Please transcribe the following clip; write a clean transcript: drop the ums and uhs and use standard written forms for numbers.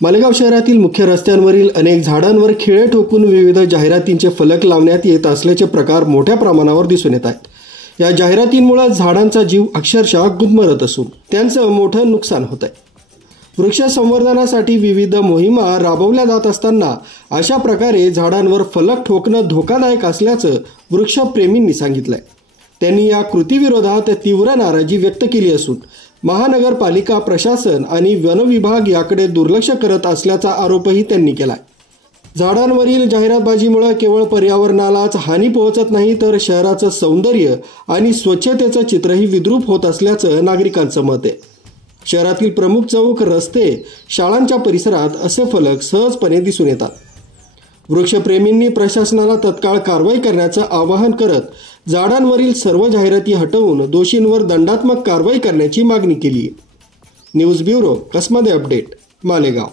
मालेगाव शहरातील मुख्य रस्त्यांवरील अनेक झाडांवर खिळे ठोकून विविध जाहिरातींचे फलक लावण्यात येत असल्याचे प्रकार मोठ्या प्रमाणावर दिसून येत आहेत। या जाहिरातींमुळे झाडांचा जीव अक्षरशः गुदमरत असून त्यांचं मोठं नुकसान होत आहे। वृक्ष संवर्धनासाठी विविध मोहिमा राबवल्या जात असताना अशा प्रकारे झाडांवर फलक ठोकणं धोकादायक असल्याचं वृक्षप्रेमींनी सांगितलंय। त्यांनी या कृतीविरोधात तीव्र नाराजी व्यक्त केली असून महानगरपालिका प्रशासन आणि वन विभाग याकडे दुर्लक्ष करत असल्याचा आरोपही त्यांनी केलाय। झाडांवरील जाहिरातबाजीमुळे केवळ पर्यावरणालाच हानी पोहोचत नाही तर शहराचं सौंदर्य आणि स्वच्छतेचं चित्रही विद्रूप होत असल्याचं नागरिकांचं मत आहे। शहरातील प्रमुख चौक, रस्ते, शाळांच्या परिसरात असे फलक सहजपणे दिसून येतात। वृक्षप्रेमींनी प्रशासनाला तत्काळ कारवाई करण्याचं आवाहन करत झाडांवरील सर्व जाहिराती हटवून दोषींवर दंडात्मक कारवाई करण्याची मागणी केली आहे। न्यूज ब्युरो, कसमध्ये अपडेट, मालेगाव।